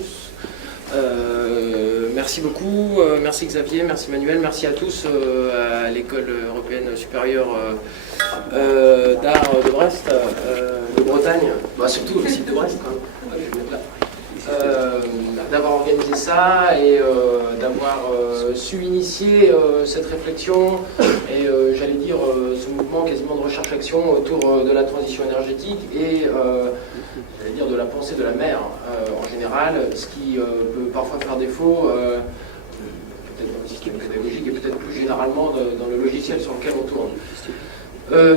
tous. Merci beaucoup, merci Xavier, merci Manuel, merci à tous à l'École européenne supérieure d'art de Brest, de Bretagne, bah, surtout le site de Brest, hein. Je vais mettre là. D'avoir organisé ça et d'avoir su initier cette réflexion et j'allais dire ce mouvement quasiment de recherche-action autour de la transition énergétique et j'allais dire de la pensée de la mer en général, ce qui peut parfois faire défaut peut-être dans le système pédagogique et peut-être plus généralement dans le logiciel sur lequel on tourne.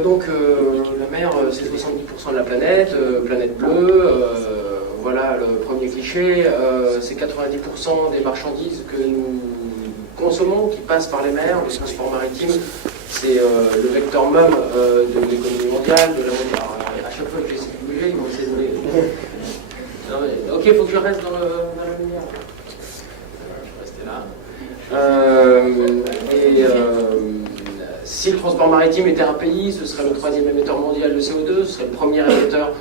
Donc la mer c'est 70% de la planète, planète bleue. Voilà le premier cliché, c'est 90% des marchandises que nous consommons qui passent par les mers, le transport maritime, c'est le vecteur même de l'économie mondiale, de la mondiale. À chaque fois que j'essaie de bouger, ils vont essayer de bouger. Non, mais, ok, il faut que je reste dans la lumière. Je vais rester là. Si le transport maritime était un pays, ce serait le 3e émetteur mondial de CO2, ce serait le premier émetteur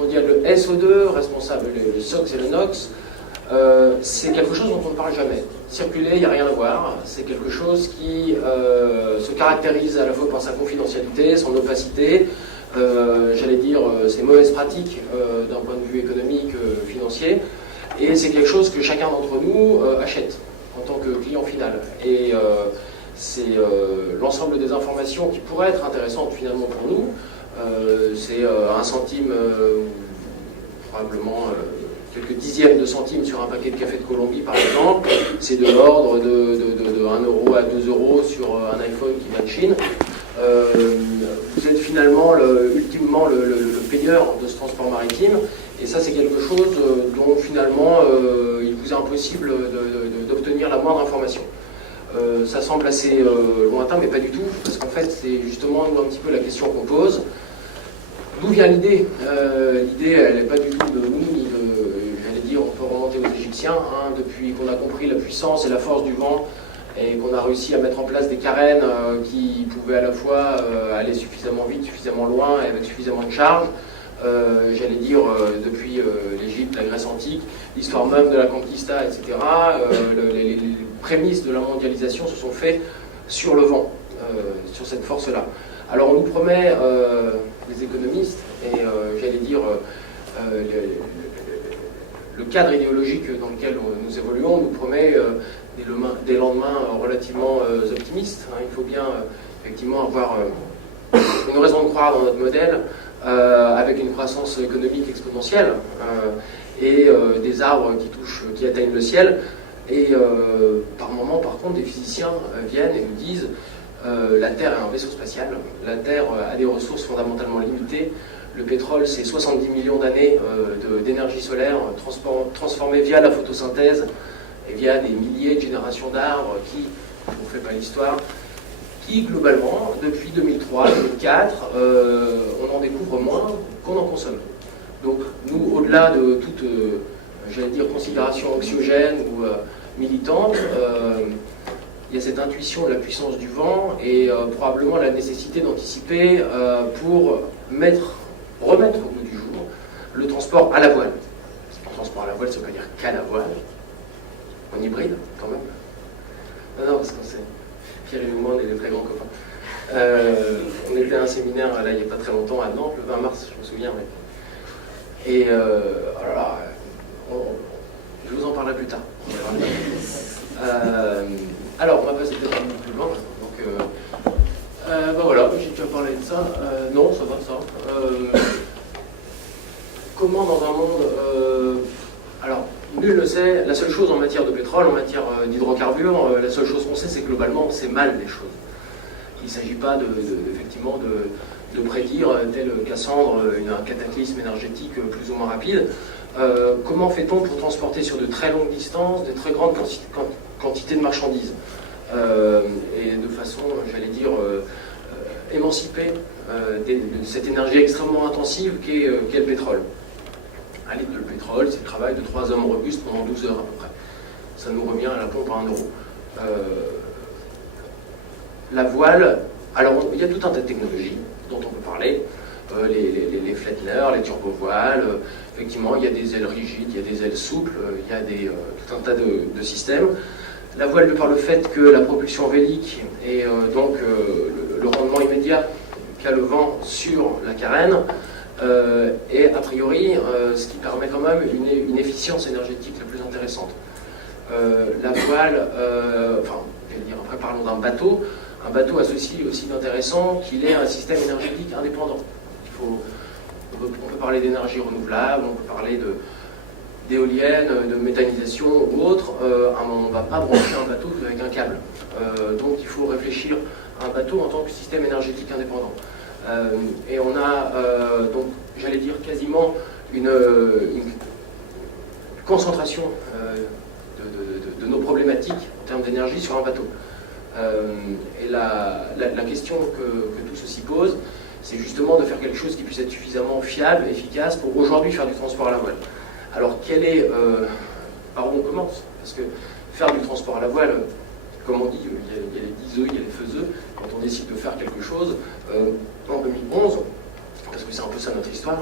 mondial de SO2, responsable le SOx et le NOx, c'est quelque chose dont on ne parle jamais. Circuler, il n'y a rien à voir, c'est quelque chose qui se caractérise à la fois par sa confidentialité, son opacité, j'allais dire ses mauvaises pratiques d'un point de vue économique, financier, et c'est quelque chose que chacun d'entre nous achète en tant que client final. Et c'est l'ensemble des informations qui pourraient être intéressantes finalement pour nous. C'est 1 centime, probablement quelques dixièmes de centimes sur un paquet de café de Colombie par exemple. C'est de l'ordre de 1 euro à 2 euros sur un iPhone qui vient de Chine. Vous êtes finalement ultimement le payeur de ce transport maritime. Et ça c'est quelque chose dont finalement il vous est impossible d'obtenir la moindre information. Ça semble assez lointain, mais pas du tout, parce qu'en fait, c'est justement un petit peu la question qu'on pose. D'où vient l'idée L'idée, elle n'est pas du tout de nous, ni j'allais dire, on peut remonter aux Égyptiens, hein, depuis qu'on a compris la puissance et la force du vent, et qu'on a réussi à mettre en place des carènes qui pouvaient à la fois aller suffisamment vite, suffisamment loin, et avec suffisamment de charge. J'allais dire, depuis l'Égypte, la Grèce antique, l'histoire même de la conquista, etc., les prémices de la mondialisation se sont faites sur le vent, sur cette force-là. Alors on nous promet, les économistes, et j'allais dire, le cadre idéologique dans lequel nous évoluons nous promet des lendemains relativement optimistes. Hein. Il faut bien effectivement avoir une raison de croire dans notre modèle, avec une croissance économique exponentielle et des arbres qui atteignent le ciel. Et par moment, par contre, des physiciens viennent et nous disent la Terre est un vaisseau spatial, la Terre a des ressources fondamentalement limitées, le pétrole c'est 70 millions d'années d'énergie solaire transformée via la photosynthèse et via des milliers de générations d'arbres qui, je ne vous fais pas l'histoire, qui globalement, depuis 2003-2004, on en découvre moins qu'on en consomme. Donc nous, au-delà de toute, j'allais dire, considération anxiogène ou militante, il y a cette intuition de la puissance du vent et probablement la nécessité d'anticiper pour remettre au goût du jour le transport à la voile. Parce que le transport à la voile, ça ne veut pas dire qu'à la voile, en hybride quand même. Non, parce qu'on sait. Pierre et moi, on est des très grands copains. On était à un séminaire, là, il n'y a pas très longtemps, à Nantes, le 20 mars, je me souviens. Mais... Et alors, je vous en parlerai plus tard. Alors, on va passer peut-être un peu plus loin. Donc, ben voilà, j'ai déjà parlé de ça. Non, ça va, ça. Comment dans un monde... alors, nul ne sait, la seule chose en matière de pétrole, en matière d'hydrocarbures, la seule chose qu'on sait, c'est que globalement, c'est mal les choses. Il ne s'agit pas effectivement de prédire, tel Cassandre, un cataclysme énergétique plus ou moins rapide. Comment fait-on pour transporter sur de très longues distances des très grandes quantités de marchandises et de façon, j'allais dire, émancipée de cette énergie extrêmement intensive qu'est le pétrole. Un litre de pétrole, c'est le travail de 3 hommes robustes pendant 12 heures à peu près. Ça nous revient à la pompe à 1 euro. La voile, alors il y a tout un tas de technologies dont on peut parler, les flatteners, les turbovoiles, effectivement, il y a des ailes rigides, il y a des ailes souples, il y a tout un tas de systèmes. La voile, de par le fait que la propulsion vélique et donc le rendement immédiat qu'a le vent sur la carène, est a priori ce qui permet quand même une efficience énergétique la plus intéressante. La voile, enfin, je vais dire, après parlons d'un bateau. Un bateau a ceci aussi d'intéressant qu'il ait un système énergétique indépendant. On peut parler d'énergie renouvelable, on peut parler d'éoliennes, de méthanisation ou autre. On ne va pas brancher un bateau avec un câble. Donc il faut réfléchir à un bateau en tant que système énergétique indépendant. Et on a, donc, j'allais dire, quasiment une concentration de nos problématiques en termes d'énergie sur un bateau. Et la question que tout ceci pose, c'est justement de faire quelque chose qui puisse être suffisamment fiable, efficace pour aujourd'hui faire du transport à la voile. Alors par où on commence? Parce que faire du transport à la voile, comme on dit, il y a les diseux, il y a les faiseux. Quand on décide de faire quelque chose, en 2011, parce que c'est un peu ça notre histoire,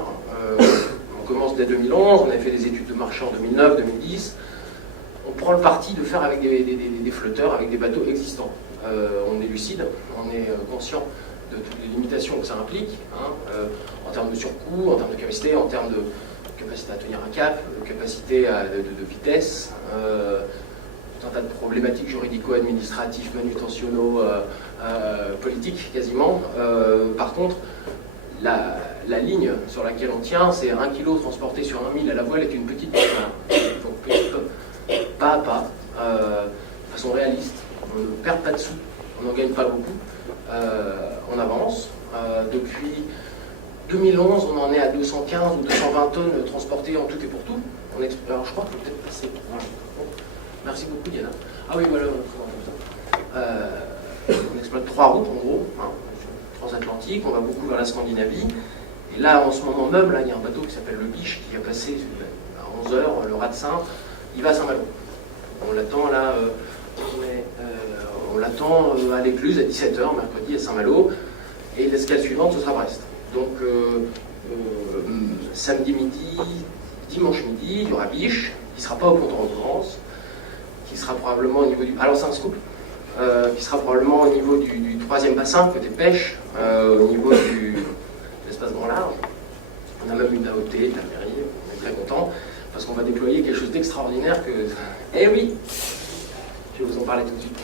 on commence dès 2011, on avait fait des études de marché en 2009, 2010, on prend le parti de faire avec des flotteurs, avec des bateaux existants. On est lucide, on est conscient de toutes les limitations que ça implique, en termes de surcoût, en termes de capacité, en termes de capacité à tenir un cap, de capacité de vitesse, tout un tas de problématiques juridico-administratives, manutentionnaux, politiques quasiment. Par contre, la ligne sur laquelle on tient, c'est 1 kg transporté sur 1 000 à la voile est une petite donc pas à pas, de façon réaliste. On ne perd pas de sous, on n'en gagne pas beaucoup, on avance. Depuis 2011, on en est à 215 ou 220 tonnes transportées en tout et pour tout. Alors je crois qu'on peut peut-être passer. Merci beaucoup Diana. Ah oui, voilà. On exploite 3 routes en gros, transatlantique, on va beaucoup vers la Scandinavie. Et là, en ce moment même, là, il y a un bateau qui s'appelle le Biche qui a passé à 11h, le Ratsin, il va à Saint-Malo. On l'attend là, on l'attend à l'écluse à 17h, mercredi à Saint-Malo, et l'escale suivante, ce sera Brest. Donc, samedi midi, dimanche midi, il y aura Biche, qui ne sera pas au pont de Redondance, qui sera probablement au niveau du... Alors, c'est un scoop, qui sera probablement au niveau du 3e bassin, côté pêche, au niveau de l'espace grand large. On a même une AOT de la mairie, on est très content, parce qu'on va déployer quelque chose d'extraordinaire que... Eh oui, je vais vous en parler tout de suite.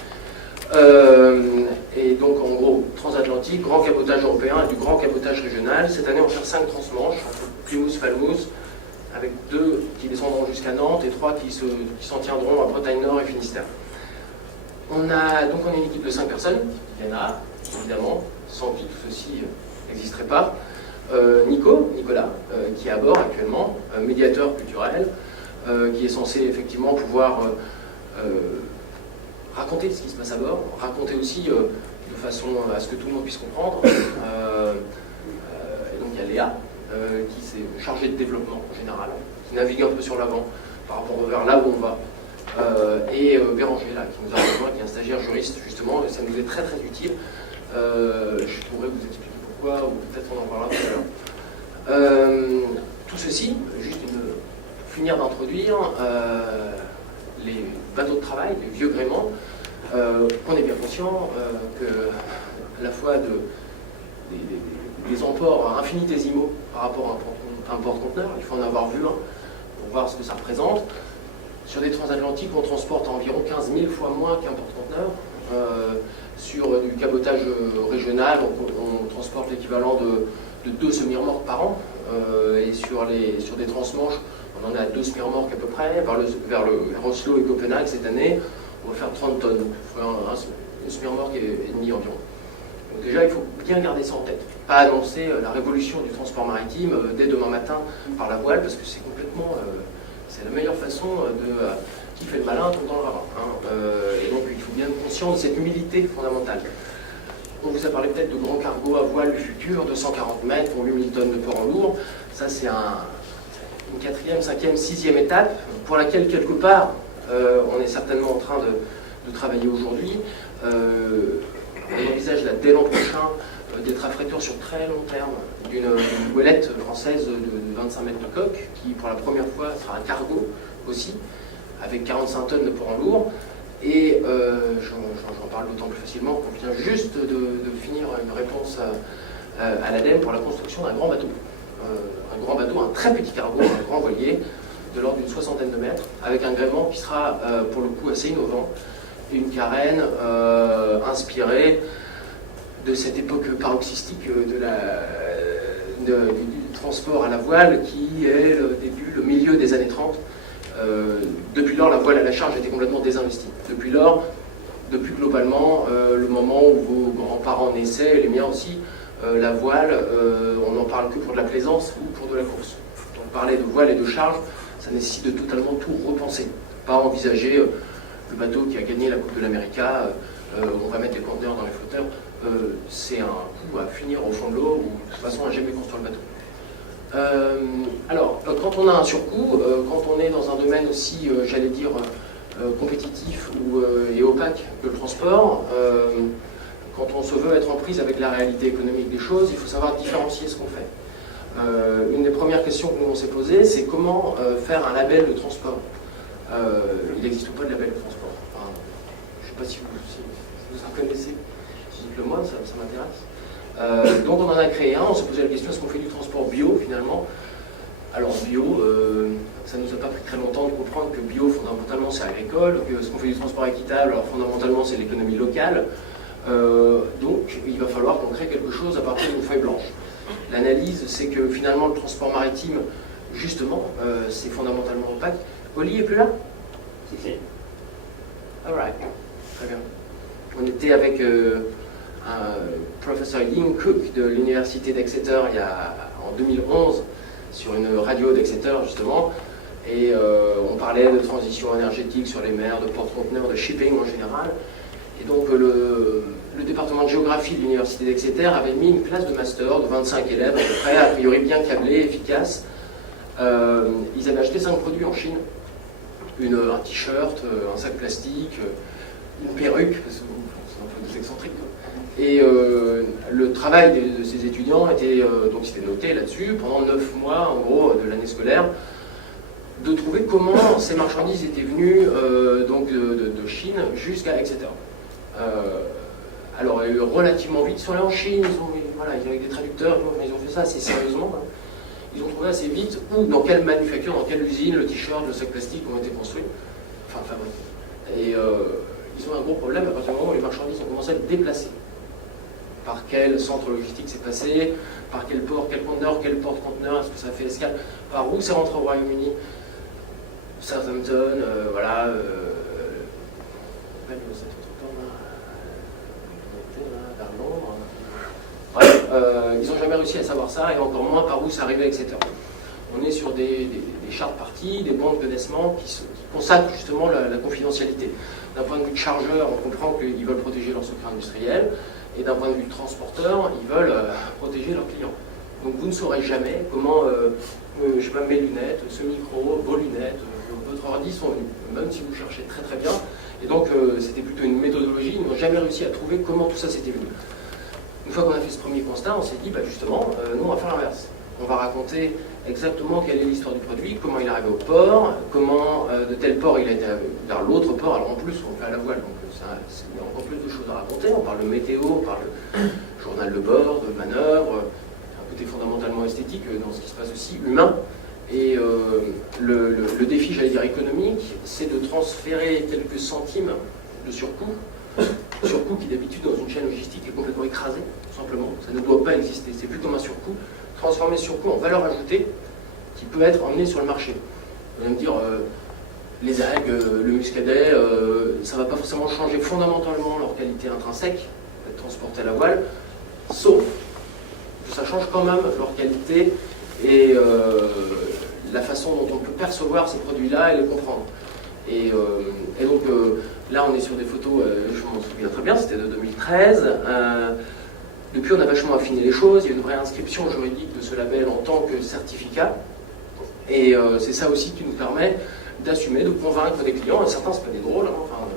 Et donc en gros, transatlantique, grand cabotage européen et du grand cabotage régional. Cette année on va faire 5 transmanches, entre Plymouth, Falmouth, avec 2 qui descendront jusqu'à Nantes et 3 qui s'en tiendront à Bretagne Nord et Finistère. On a une équipe de 5 personnes, il y en a évidemment, sans qui tout ceci n'existerait pas. Nicolas, qui est à bord actuellement, médiateur culturel, qui est censé effectivement pouvoir raconter ce qui se passe à bord, raconter aussi de façon à ce que tout le monde puisse comprendre. Et donc il y a Léa, qui s'est chargée de développement en général, qui navigue un peu sur l'avant par rapport vers là où on va. Et Béranger, là, qui nous a rejoint, qui est un stagiaire juriste, justement, et ça nous est très très utile. Je pourrais vous expliquer pourquoi, ou peut-être on en parlera tout à l'heure. Tout ceci, juste pour finir d'introduire les bateaux de travail, les vieux gréements, on est bien conscient que à la fois des emports infinitésimaux par rapport à un porte-conteneur, il faut en avoir vu un pour voir ce que ça représente. Sur des transatlantiques, on transporte environ 15 000 fois moins qu'un porte-conteneur. Sur du cabotage régional, on transporte l'équivalent de 2 semi-remorques par an. Et sur des transmanches, on en a 2 semi-remorques à peu près. Vers Oslo et Copenhague cette année, on va faire 30 tonnes. Une semi-remorque et demi environ. Donc déjà, il faut bien garder ça en tête. Pas annoncer la révolution du transport maritime dès demain matin par la voile, parce que c'est complètement... c'est la meilleure façon de... qui fait le malin tombe dans le ravin. Et donc il faut bien être conscient de cette humilité fondamentale. On vous a parlé peut-être de grands cargos à voile du futur, 240 mètres pour 8000 tonnes de port en lourd. Ça c'est une 4e, 5e, 6e étape pour laquelle quelque part on est certainement en train de travailler aujourd'hui. On envisage là, dès l'an prochain d'être affréteur sur très long terme d'une goélette française de 25 mètres de coque, qui pour la première fois sera un cargo aussi, avec 45 tonnes de port en lourd. Et j'en parle d'autant plus facilement qu'on vient juste de finir une réponse à l'ADEME pour la construction d'un grand bateau. Un grand bateau, un très petit cargo, un grand voilier, de l'ordre d'une 60aine de mètres, avec un gréement qui sera pour le coup assez innovant, et une carène inspirée de cette époque paroxystique du transport à la voile, qui est le milieu des années 30. Depuis lors, la voile à la charge était complètement désinvestie. Depuis lors, depuis globalement le moment où vos grands-parents naissaient, et les miens aussi, la voile, on n'en parle que pour de la plaisance ou pour de la course. Donc parler de voile et de charge, ça nécessite de totalement tout repenser. Pas envisager le bateau qui a gagné la Coupe de l'América, on va mettre des conteneurs dans les flotteurs, c'est un coup à finir au fond de l'eau, ou de toute façon à jamais construire le bateau. Alors, quand on a un surcoût, quand on est dans un domaine aussi, j'allais dire, compétitif et opaque que le transport, quand on se veut être en prise avec la réalité économique des choses, il faut savoir différencier ce qu'on fait. Une des premières questions que nous on s'est posées, c'est comment faire un label de transport. Il n'existe pas de label de transport. Enfin, je ne sais pas si vous en connaissez. Dites-le moi, ça m'intéresse. Donc on en a créé un, on s'est posé la question, est-ce qu'on fait du transport bio finalement? Alors bio, ça ne nous a pas pris très longtemps de comprendre que bio fondamentalement c'est agricole, que ce qu'on fait du transport équitable, alors fondamentalement c'est l'économie locale. Donc il va falloir qu'on crée quelque chose à partir d'une feuille blanche. L'analyse, c'est que finalement le transport maritime, justement, c'est fondamentalement opaque. Oli est plus là? Si. Alright, très bien. On était avec un professeur Ying Cook de l'université d'Exeter en 2011 sur une radio d'Exeter justement, et on parlait de transition énergétique sur les mers, de porte-conteneurs, de shipping en général. Et donc le département de géographie de l'université d'Exeter avait mis une classe de master de 25 élèves à peu près, a priori bien câblés, efficaces. Ils avaient acheté 5 produits en Chine. Un t-shirt, un sac plastique, une perruque, parce que c'est un peu des excentriques. Et le travail de ces étudiants était, donc ils étaient notés là-dessus, pendant 9 mois en gros de l'année scolaire, de trouver comment ces marchandises étaient venues donc de Chine jusqu'à Exeter. Alors relativement vite, ils sont allés en Chine, ils avaient des traducteurs, ils ont fait ça assez sérieusement. Hein. Ils ont trouvé assez vite où, dans quelle manufacture, dans quelle usine, le t-shirt, le sac plastique ont été construits, enfin fabriqués. Et ils ont un gros problème à partir du moment où les marchandises ont commencé à être déplacées. Par quel centre logistique c'est passé, par quel port, quel conteneur, quel porte-conteneur, est-ce que ça fait escale, par où c'est rentré au Royaume-Uni, Southampton, voilà. Vers Londres. Bref, ils n'ont jamais réussi à savoir ça, et encore moins par où ça arrivait, etc. On est sur des chartes parties, des bons de connaissement qui consacrent justement la confidentialité. D'un point de vue de chargeur, on comprend qu'ils veulent protéger leur secret industriel, et d'un point de vue de transporteur, ils veulent protéger leurs clients. Donc vous ne saurez jamais comment, je sais pas, mes lunettes, ce micro, vos lunettes, votre ordi sont venus, même si vous cherchez très très bien. Et donc c'était plutôt une méthodologie, ils n'ont jamais réussi à trouver comment tout ça s'était venu. Une fois qu'on a fait ce premier constat, on s'est dit, justement, nous on va faire l'inverse. On va raconter exactement quelle est l'histoire du produit, comment il est arrivé au port, comment de tel port il a été vers l'autre port, alors en plus on fait à la voile, donc il y a encore plus de choses à raconter, on parle de météo, on parle de journal de bord, de manœuvre, un côté fondamentalement esthétique dans ce qui se passe aussi, humain. Et le défi, j'allais dire économique, c'est de transférer quelques centimes de surcoût qui d'habitude dans une chaîne logistique est complètement écrasé, tout simplement, ça ne doit pas exister, c'est plus comme un surcoût, transformer ce surcoût en valeur ajoutée qui peut être emmené sur le marché. Vous allez me dire, les algues, le muscadet, ça ne va pas forcément changer fondamentalement leur qualité intrinsèque, d'être transporté à la voile, sauf que ça change quand même leur qualité et la façon dont on peut percevoir ces produits-là et les comprendre. Et donc là on est sur des photos, je m'en souviens très bien, c'était de 2013. Depuis on a vachement affiné les choses, il y a une vraie inscription juridique de ce label en tant que certificat. Et c'est ça aussi qui nous permet d'assumer, de convaincre des clients, et certains c'est pas des drôles, hein, enfin,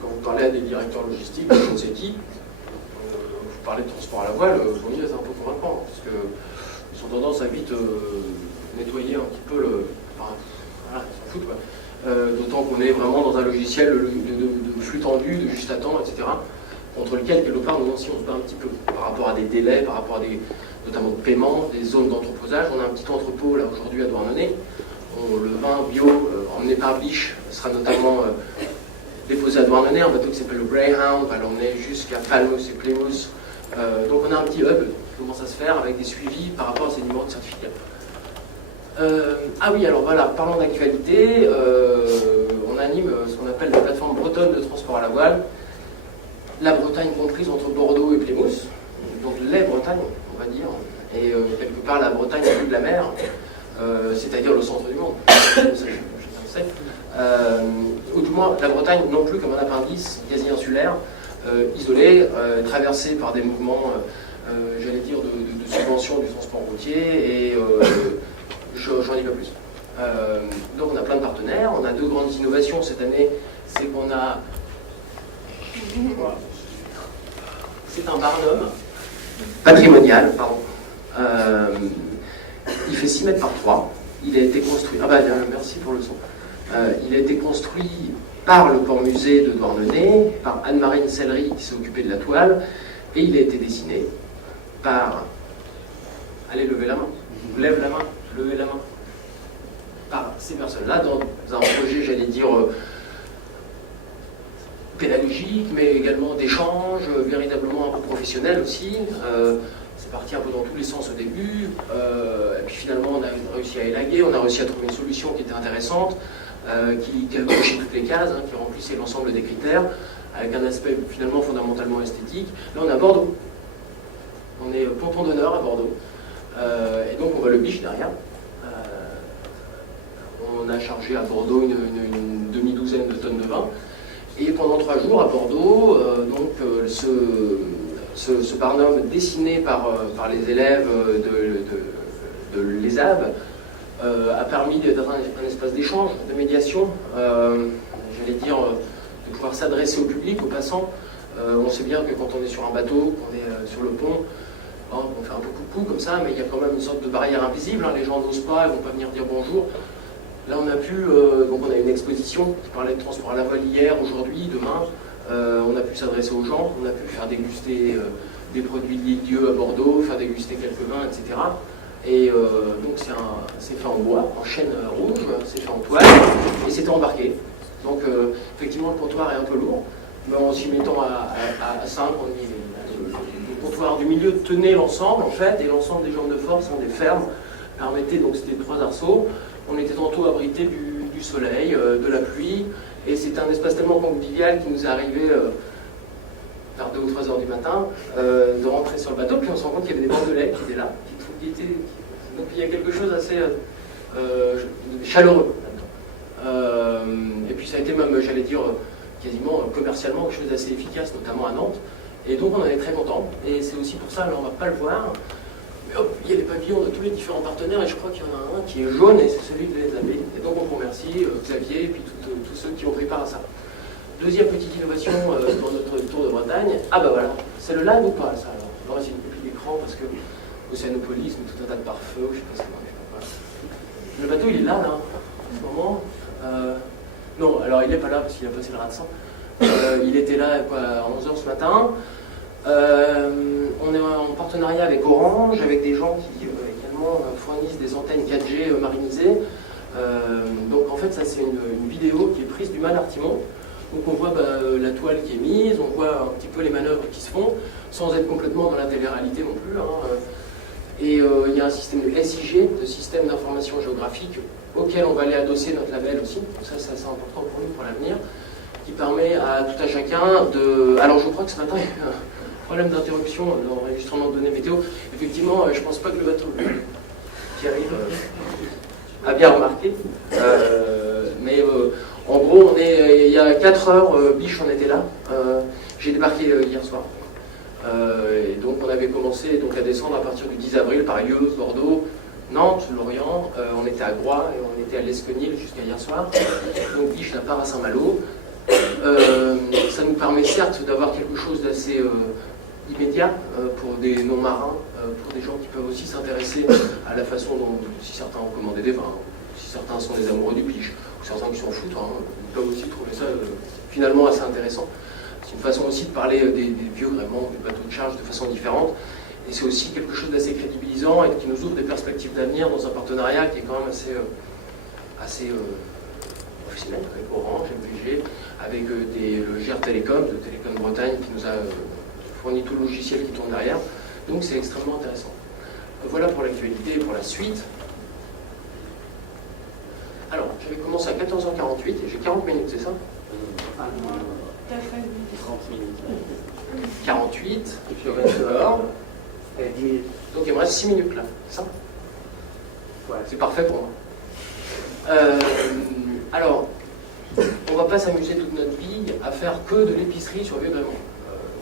quand vous vous parlez à des directeurs logistiques, je ne sais qui, vous parlez de transport à la voile, vaut mieux être un peu convaincant, parce qu'ils ont tendance à vite nettoyer un petit peu le... Enfin, voilà, ils s'en foutent, quoi. D'autant qu'on est vraiment dans un logiciel de flux tendu, de juste à temps, etc., contre lequel, quelque part, nous aussi, on se bat un petit peu, par rapport à des délais, par rapport à des, notamment de paiement, des zones d'entreposage. On a un petit entrepôt, là, aujourd'hui, à Douarnenez. Le vin bio, emmené par Blich, sera notamment déposé à Douarnenez, un bateau qui s'appelle le Greyhound, va l'emmener jusqu'à Falmouth et Plymouth. Donc on a un petit hub qui commence à se faire avec des suivis par rapport à ces numéros de certificat. Ah oui, alors voilà, parlons d'actualité, on anime ce qu'on appelle la plateforme bretonne de transport à la voile, la Bretagne comprise entre Bordeaux et Plymouth, donc les Bretagnes, on va dire, et quelque part la Bretagne au bout de la mer, c'est-à-dire le centre du monde, ou du moins la Bretagne non plus comme un appendice quasi insulaire, isolé, traversé par des mouvements, j'allais dire, de subvention du transport routier, et j'en dis pas plus. Donc on a plein de partenaires, on a deux grandes innovations cette année, c'est qu'on a... C'est un Barnum patrimonial, pardon. Il fait 6 mètres par 3, il a été construit... Ah bah merci pour le son. Il a été construit par le port musée de Douarnenez, par Anne-Marie Sellery qui s'est occupée de la toile, et il a été dessiné par... Allez, levez la main. Lève la main. Levez la main. Par ces personnes-là, dans un projet, j'allais dire, pédagogique, mais également d'échange, véritablement un peu professionnel aussi. C'est parti un peu dans tous les sens au début, et puis finalement on a réussi à élaguer, on a réussi à trouver une solution qui était intéressante, qui a coché toutes les cases, qui remplissait l'ensemble des critères, avec un aspect finalement fondamentalement esthétique. Là on est à Bordeaux, on est ponton d'honneur à Bordeaux, et donc on voit le Blich derrière. On a chargé à Bordeaux une demi-douzaine de tonnes de vin, et pendant 3 jours à Bordeaux, ce Barnum dessiné par les élèves de l'ESAB a permis d'être un espace d'échange, de médiation, j'allais dire, de pouvoir s'adresser au public, aux passants. On sait bien que quand on est sur un bateau, qu'on est sur le pont, on fait un peu coucou comme ça, mais il y a quand même une sorte de barrière invisible, les gens n'osent pas, ils ne vont pas venir dire bonjour. Là on a pu, donc on a une exposition qui parlait de transport à la voile hier, aujourd'hui, demain. On a pu s'adresser aux gens, on a pu faire déguster des produits de l'Idieu à Bordeaux, faire déguster quelques vins, etc. Et donc c'est fait en bois, en chêne rouge, c'est fait en toile, et c'était embarqué. Donc effectivement le comptoir est un peu lourd, mais en s'y mettant à 5, le comptoir du milieu tenait l'ensemble en fait, et l'ensemble des jambes de force, des fermes, permettaient, donc c'était 3 arceaux. On était tantôt abrités du soleil, de la pluie, et c'est un espace tellement convivial qui nous est arrivé vers 2 ou 3 heures du matin, de rentrer sur le bateau, puis on se rend compte qu'il y avait des bordelais qui étaient là, donc il y a quelque chose d'assez chaleureux là-dedans. Et puis ça a été même, j'allais dire, quasiment commercialement quelque chose d'assez efficace, notamment à Nantes, et donc on en est très content, et c'est aussi pour ça, là on ne va pas le voir, mais hop, il y a les pavillons de tous les différents partenaires, et je crois qu'il y en a un qui est jaune, et c'est celui de l'ESAB, et donc on remercie Xavier, et puis tous ceux qui ont pris part à ça. Deuxième petite innovation dans notre tour de Bretagne, ah bah voilà, c'est le live ou pas ça alors? On va essayer une copie d'écran parce que Océanopolis, mais tout un tas de pare-feu, je sais pas ce que. Le bateau il est là, en ce moment. Non, alors il n'est pas là parce qu'il a passé le rat de sang. Il était là à 11h ce matin. On est en partenariat avec Orange, avec des gens qui également fournissent des antennes 4G marinisées. Donc en fait ça c'est une vidéo qui est prise du mât d'Artimon. Donc on voit la toile qui est mise, on voit un petit peu les manœuvres qui se font, sans être complètement dans la télé-réalité non plus. Et il y a un système de SIG, de système d'information géographique, auquel on va aller adosser notre label aussi. Donc ça c'est assez important pour nous, pour l'avenir, qui permet à tout à chacun de... Alors je crois que ce matin il y a eu un problème d'interruption dans l'enregistrement de données météo. Effectivement, je ne pense pas que le bateau qui arrive a bien remarqué. Mais en gros, il y a 4 heures, Blich, on était là. J'ai débarqué hier soir. Et donc on avait commencé donc, à descendre à partir du 10 avril par Lieu, Bordeaux, Nantes, Lorient. On était à Groix et on était à l'Esquenil jusqu'à hier soir. Donc Blich, la part à Saint-Malo. Ça nous permet certes d'avoir quelque chose d'assez immédiat pour des non-marins, pour des gens qui peuvent aussi s'intéresser à la façon dont, si certains ont commandé des vins, si certains sont des amoureux du pitch, ou certains qui s'en foutent, ils peuvent aussi trouver ça finalement assez intéressant. C'est une façon aussi de parler des vieux gréements, du bateau de charge de façon différente. Et c'est aussi quelque chose d'assez crédibilisant et qui nous ouvre des perspectives d'avenir dans un partenariat qui est quand même assez professionnel avec Orange, MPG, avec le GR Télécom, de Télécom Bretagne, qui nous a fourni tout le logiciel qui tourne derrière. Donc c'est extrêmement intéressant. Voilà pour l'actualité et pour la suite. Alors, j'avais commencé à 14h48 et j'ai 40 minutes, c'est ça? 30 minutes. 48, et puis 29h. 10 minutes. Donc il me reste 6 minutes là, c'est ça? Ouais. C'est parfait pour moi. Alors, on ne va pas s'amuser toute notre vie à faire que de l'épicerie sur vieux gréement.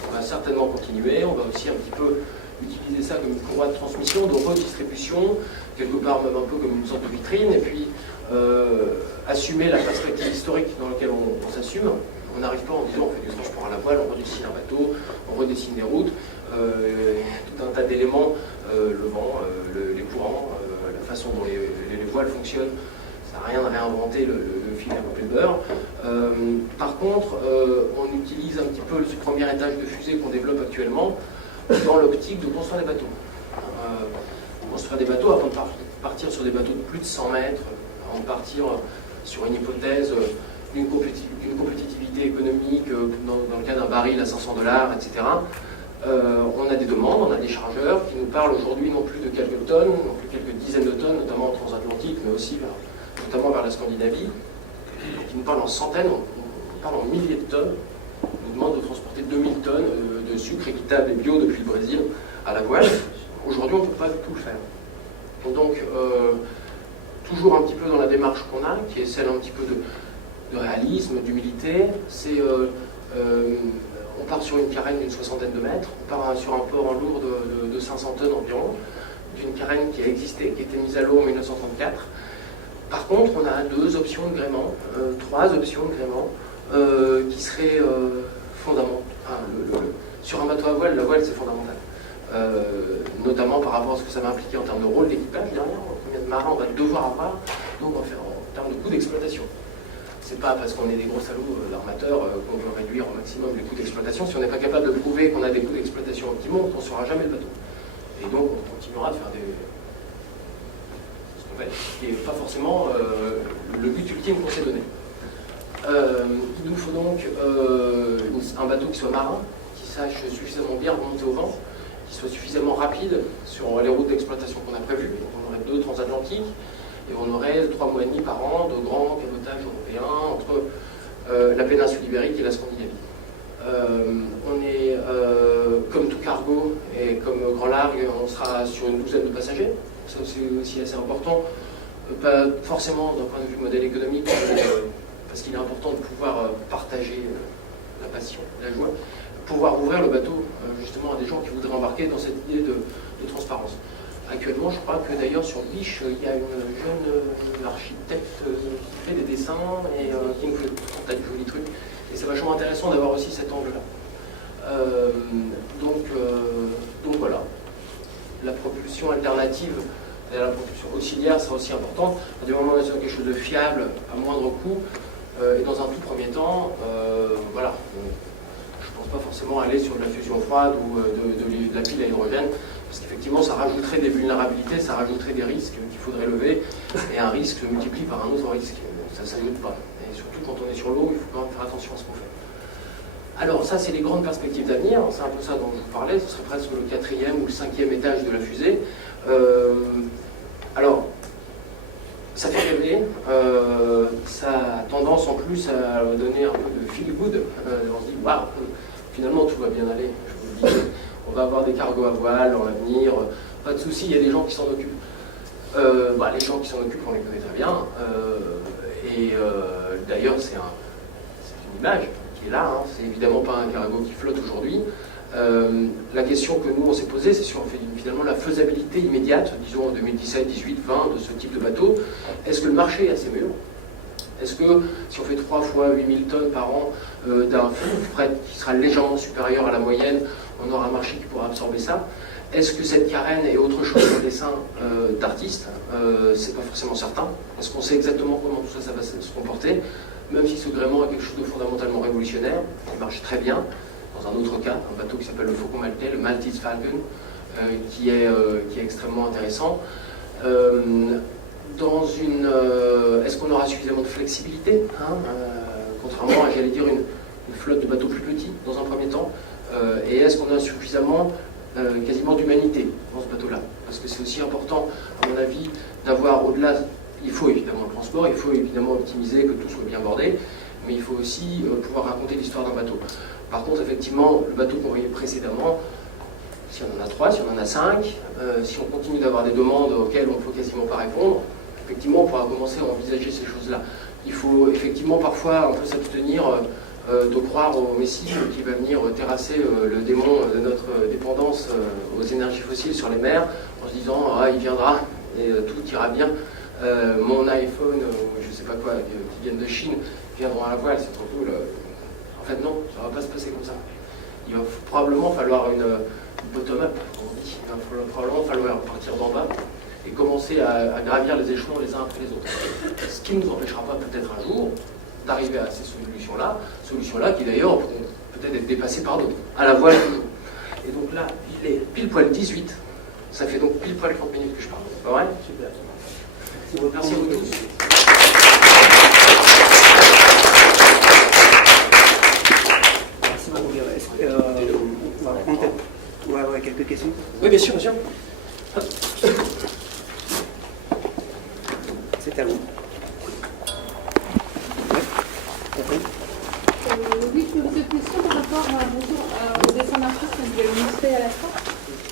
On va certainement continuer, on va aussi un petit peu utiliser ça comme une courroie de transmission, de redistribution, quelque part même un peu comme une sorte de vitrine, et puis assumer la perspective historique dans laquelle on s'assume. On n'arrive pas en disant on fait du transport à la voile, on redessine un bateau, on redessine des routes, tout un tas d'éléments, le vent, les courants, la façon dont les voiles fonctionnent. Ça n'a rien à réinventer le fil à couper le beurre. Par contre, on utilise un petit peu ce premier étage de fusée qu'on développe actuellement dans l'optique de construire des bateaux. Construire des bateaux avant de partir sur des bateaux de plus de 100 mètres, avant de partir sur une hypothèse d'une compétitivité économique dans le cas d'un baril à 500 $, etc. On a des demandes, on a des chargeurs qui nous parlent aujourd'hui non plus de quelques tonnes, non plus quelques dizaines de tonnes, notamment en transatlantique, mais aussi notamment vers la Scandinavie, qui nous parlent en centaines, on parle en milliers de tonnes. On nous demande de transporter 2000 tonnes de sucre équitable et bio depuis le Brésil à la voile. Aujourd'hui, on ne peut pas du tout le faire. Donc, toujours un petit peu dans la démarche qu'on a, qui est celle un petit peu de réalisme, d'humilité, c'est on part sur une carène d'une 60aine de mètres, on part sur un port en lourd de 500 tonnes environ, d'une carène qui a existé, qui a été mise à l'eau en 1934. Par contre, on a 2 options de gréement, 3 options de gréement qui seraient fondamentales. Sur un bateau à voile, la voile c'est fondamental. Notamment par rapport à ce que ça va impliquer en termes de rôle d'équipage derrière, combien de marins on va devoir avoir, donc en termes de coûts d'exploitation. C'est pas parce qu'on est des gros salauds d'armateurs qu'on veut réduire au maximum les coûts d'exploitation. Si on n'est pas capable de prouver qu'on a des coûts d'exploitation optimaux, on ne saura jamais le bateau. Et donc on continuera de faire ce qu'on fait, qui n'est pas forcément le but ultime qu'on s'est donné. Il nous faut donc un bateau qui soit marin, qui sache suffisamment bien remonter au vent, qui soit suffisamment rapide sur les routes d'exploitation qu'on a prévues. Donc on aurait 2 transatlantiques, et on aurait 3 mois et demi par an de grands cabotages européens entre la péninsule ibérique et la Scandinavie. On est, comme tout cargo et comme grand largue, on sera sur une 12aine de passagers. Ça c'est aussi assez important, pas forcément d'un point de vue modèle économique, parce qu'il est important de pouvoir partager la passion, la joie, pouvoir ouvrir le bateau justement à des gens qui voudraient embarquer dans cette idée de transparence. Actuellement, je crois que d'ailleurs sur Biche, il y a une jeune architecte qui fait des dessins et qui nous fait tout un tas de jolis trucs. Et c'est vachement intéressant d'avoir aussi cet angle-là. Donc voilà. La propulsion alternative et la propulsion auxiliaire sera aussi importante. À du moment où on est sur quelque chose de fiable, à moindre coût, et dans un tout premier temps, voilà. Je ne pense pas forcément aller sur de la fusion froide ou de la pile à hydrogène. Parce qu'effectivement, ça rajouterait des vulnérabilités, ça rajouterait des risques qu'il faudrait lever, et un risque se multiplie par un autre risque. Ça ne s'ajoute pas. Et surtout quand on est sur l'eau, il faut quand même faire attention à ce qu'on fait. Alors ça, c'est les grandes perspectives d'avenir, c'est un peu ça dont je vous parlais, ce serait presque le 4e ou le 5e étage de la fusée. Alors, ça fait rêver, ça a tendance en plus à donner un peu de feel good. On se dit, waouh, finalement tout va bien aller, je vous le disais. On va avoir des cargos à voile dans l'avenir, pas de souci, il y a des gens qui s'en occupent. Les gens qui s'en occupent, on les connaît très bien. D'ailleurs, c'est une image qui est là, hein. C'est évidemment pas un cargo qui flotte aujourd'hui. La question que nous on s'est posée, c'est sur finalement la faisabilité immédiate, disons en 2017, 18, 20, de ce type de bateau. Est-ce que le marché est assez mûr Est-ce que si on fait 3 fois 8000 tonnes par an d'un fret qui sera légèrement supérieur à la moyenne, on aura un marché qui pourra absorber ça? Est-ce que cette carène est autre chose qu'un dessin d'artiste? C'est pas forcément certain. Est-ce qu'on sait exactement comment tout ça, ça va se comporter? Même si ce gréement est quelque chose de fondamentalement révolutionnaire, qui marche très bien. Dans un autre cas, un bateau qui s'appelle le Faucon Maltais, le Maltese Falcon, qui est extrêmement intéressant. Est-ce qu'on aura suffisamment de flexibilité, contrairement à, j'allais dire, une flotte de bateaux plus petits dans un premier temps, et est-ce qu'on a suffisamment quasiment d'humanité dans ce bateau-là? Parce que c'est aussi important, à mon avis, d'avoir au-delà, il faut évidemment le transport, il faut évidemment optimiser, que tout soit bien bordé, mais il faut aussi pouvoir raconter l'histoire d'un bateau. Par contre, effectivement, le bateau qu'on voyait précédemment, si on en a 3, si on en a 5, si on continue d'avoir des demandes auxquelles on ne peut quasiment pas répondre, effectivement, on pourra commencer à envisager ces choses-là. Il faut effectivement parfois un peu s'abstenir de croire au Messie qui va venir terrasser le démon de notre dépendance aux énergies fossiles sur les mers en se disant « Ah, il viendra et tout ira bien. Mon iPhone, ou je ne sais pas quoi, qui viennent de Chine, viendront à la voile. » C'est surtout le... En fait, non, ça ne va pas se passer comme ça. Il va probablement falloir une bottom-up, on dit. Il va probablement falloir partir d'en bas et commencer à gravir les échelons les uns après les autres. Ce qui ne nous empêchera pas peut-être un jour d'arriver à ces solutions-là qui d'ailleurs pourront peut-être être dépassées par d'autres, à la voile toujours. Et donc là, il est pile poil 18, ça fait donc pile poil 30 minutes que je parle. Pas vrai? Super. Merci à vous tous. Merci beaucoup. On va prendre quelques questions. Oui, bien sûr, bien sûr. C'est à vous. Oui, je me pose une question par rapport au dessin d'artiste que vous avez montré à la fin.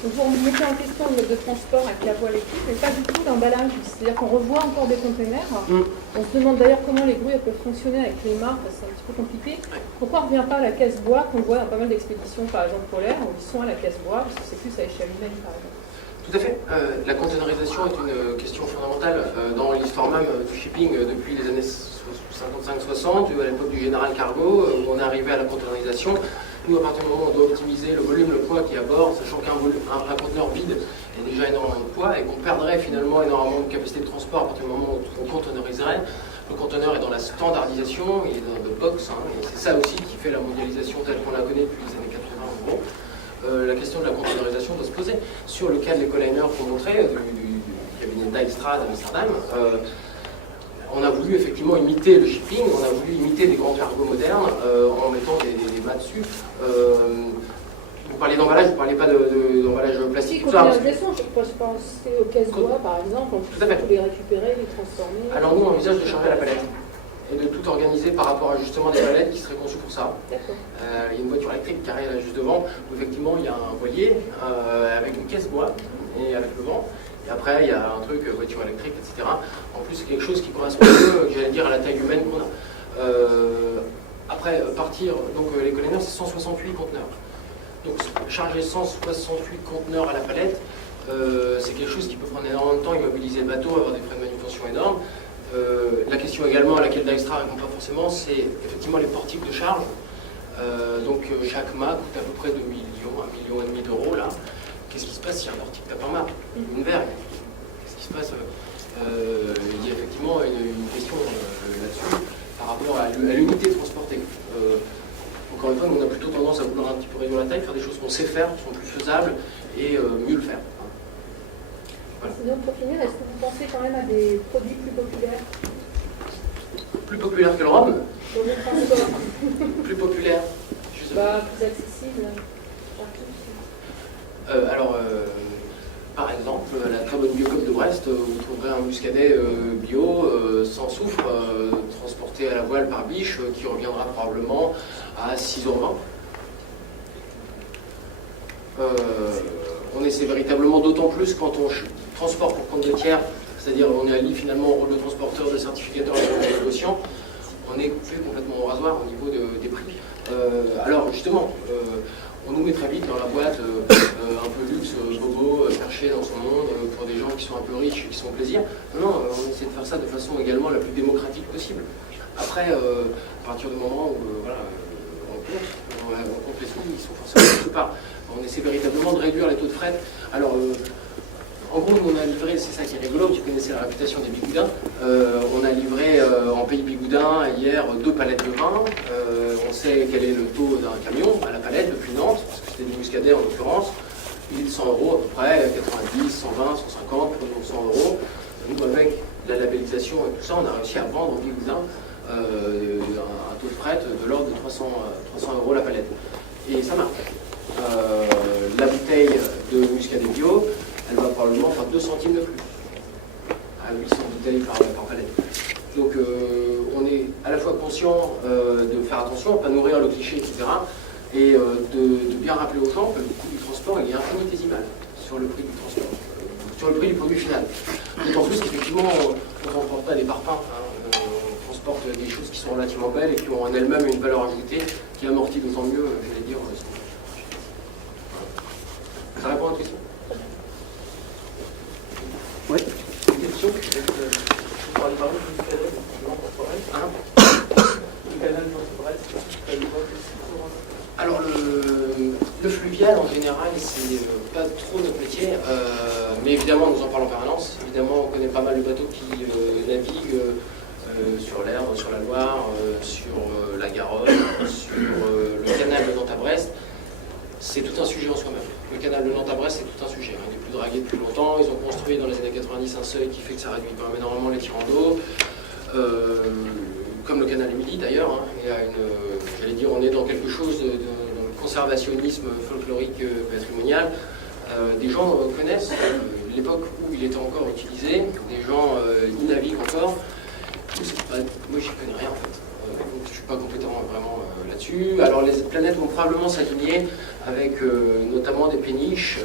Donc, vous mettez en question le mode de transport avec la voie électrique, mais pas du tout d'emballage. C'est-à-dire qu'on revoit encore des containers. On se demande d'ailleurs comment les grues peuvent fonctionner avec les mâts, parce que c'est un petit peu compliqué. Pourquoi on ne revient pas à la caisse bois qu'on voit dans pas mal d'expéditions, par exemple polaires, où ils sont à la caisse bois, parce que c'est plus à l'échelle humaine, par exemple. Tout à fait. La containerisation est une question fondamentale dans l'histoire même du shipping depuis les années 55-60, à l'époque du général cargo, où on est arrivé à la containerisation. Nous, à partir du moment où on doit optimiser le volume, le poids qui est à bord, sachant qu'un conteneur vide est déjà énormément de poids et qu'on perdrait finalement énormément de capacité de transport à partir du moment où on containeriserait. Le conteneur est dans la standardisation, il est dans le box, et c'est ça aussi qui fait la mondialisation telle qu'on la connaît depuis les années 80 en gros. La question de la containerisation doit se poser. Sur le cas de l'écoliners qu'on montrait, du cabinet Dijkstra d'Amsterdam, on a voulu effectivement imiter le shipping, on a voulu imiter des grands cargos modernes en mettant des mâts dessus. Vous parliez d'emballage, vous ne parlez pas d'emballage plastique, tout ça. Containerisation, je pensais aux caisses bois, par exemple, on peut les récupérer, les transformer. Alors nous, on envisage de charger à la palette et de tout organiser par rapport à justement des palettes qui seraient conçues pour ça. Il y a une voiture électrique qui arrive là juste devant, où effectivement il y a un voilier avec une caisse bois et avec le vent. Et après, il y a un truc, voiture électrique, etc. En plus, c'est quelque chose qui correspond mieux, j'allais dire, à la taille humaine qu'on a. Après, partir, donc les containers, c'est 168 conteneurs. Donc, charger 168 conteneurs à la palette, c'est quelque chose qui peut prendre énormément de temps, immobiliser le bateau, avoir des frais de manutention énormes. La question également à laquelle Dijkstra ne répond pas forcément, c'est effectivement les portiques de charge. Donc, chaque mât coûte à peu près 2 millions, 1,5 million d'euros, là. Qu'est-ce qui se passe si un portique tape un mât, une vergue? Qu'est-ce qui se passe? Il y a effectivement une question là-dessus par rapport à l'unité transportée. Encore une fois, nous, on a plutôt tendance à vouloir un petit peu réduire la taille, faire des choses qu'on sait faire, qui sont plus faisables et mieux le faire. Voilà. Sinon, pour finir, est-ce que vous pensez quand même à des produits plus populaires? Plus populaires que le rhum? Dans le transport. Plus populaires? Plus accessible. Par exemple, la très bonne Biocoop de Brest, vous trouverez un muscadet bio, sans soufre, transporté à la voile par biche, qui reviendra probablement à 6,20 €. On essaie véritablement d'autant plus quand on transporte pour compte de tiers, c'est-à-dire on allie finalement au rôle de transporteur, de certificateur et de négociant, on est coupé complètement au rasoir au niveau des prix. Alors justement, on nous met très vite dans la boîte un peu luxe, bobo, perché dans son monde, pour des gens qui sont un peu riches et qui sont plaisir. Non, on essaie de faire ça de façon également la plus démocratique possible. Après, à partir du moment où voilà, on compte les sous, ils sont forcément quelque part. On essaie véritablement de réduire les taux de fret. Alors, en gros, nous, on a livré, c'est ça qui est rigolo, tu connaissais la réputation des bigoudins. On a livré en pays bigoudin hier 2 palettes de vin. On sait quel est le taux d'un camion à la palette depuis Nantes, parce que c'était du muscadet en l'occurrence. Il est de 100 € à peu près, 90, 120, 150, pour 100 €. Nous, avec la labellisation et tout ça, on a réussi à vendre au bigoudin un taux de fret de l'ordre de 300 € la palette. Et ça marche. La bouteille de muscadet bio, elle va probablement faire 2 centimes de plus, à 800 bouteilles par palette. Donc on est à la fois conscient de faire attention, de ne pas nourrir le cliché, etc. Et de bien rappeler aux gens que le coût du transport il est infinitésimal sur le prix du transport, sur le prix du produit final. D'autant plus qu'effectivement, on ne transporte pas des parpaings, hein, on transporte des choses qui sont relativement belles et qui ont en elles-mêmes une valeur ajoutée qui amortit d'autant mieux, j'allais dire. Ça répond à votre question? Oui. Une question? Vous parlez par exemple du canal du canal Alors le fluvial en général c'est pas trop notre métier, mais évidemment nous en parlons en permanence. Évidemment on connaît pas mal de bateaux qui naviguent sur l'Erdre, sur la Loire, sur la Garonne, sur le canal de Nantes à Brest. C'est tout un sujet en soi-même. Le canal de Nantes à Brest, c'est tout un sujet. Il n'est plus dragué depuis longtemps. Ils ont construit dans les années 90 un seuil qui fait que ça réduit quand même énormément les tirants d'eau. Comme le canal Émilie d'ailleurs. Hein. Il y a j'allais dire, on est dans quelque chose de conservationnisme folklorique patrimonial. Des gens connaissent l'époque où il était encore utilisé. Des gens y naviguent encore. Moi, j'y connais rien en fait. Donc, je ne suis pas compétent vraiment là-dessus. Alors les planètes vont probablement s'aligner avec notamment des péniches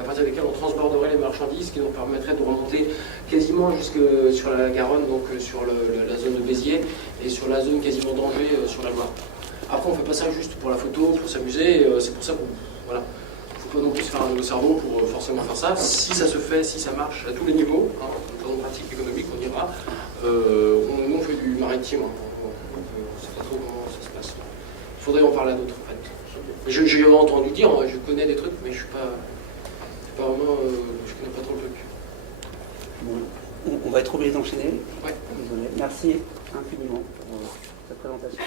à partir desquelles on transborderait les marchandises, qui nous permettrait de remonter quasiment jusque sur la Garonne, donc sur la zone de Béziers, et sur la zone quasiment d'Angers sur la Loire. Après on ne fait pas ça juste pour la photo, pour s'amuser, c'est pour ça qu'on voilà. Faut pas non plus se faire un cerveau pour forcément faire ça. Si ça se fait, si ça marche à tous les niveaux, hein, dans une pratique économique, on ira. Nous on fait du maritime, hein, on ne sait pas trop comment ça se passe. Il faudrait en parler à d'autres en fait. J'ai entendu dire, moi, je connais des trucs, mais je suis pas vraiment, je connais pas trop le truc. Bon, on va être obligé d'enchaîner. Ouais. Désolé. Merci infiniment pour cette présentation.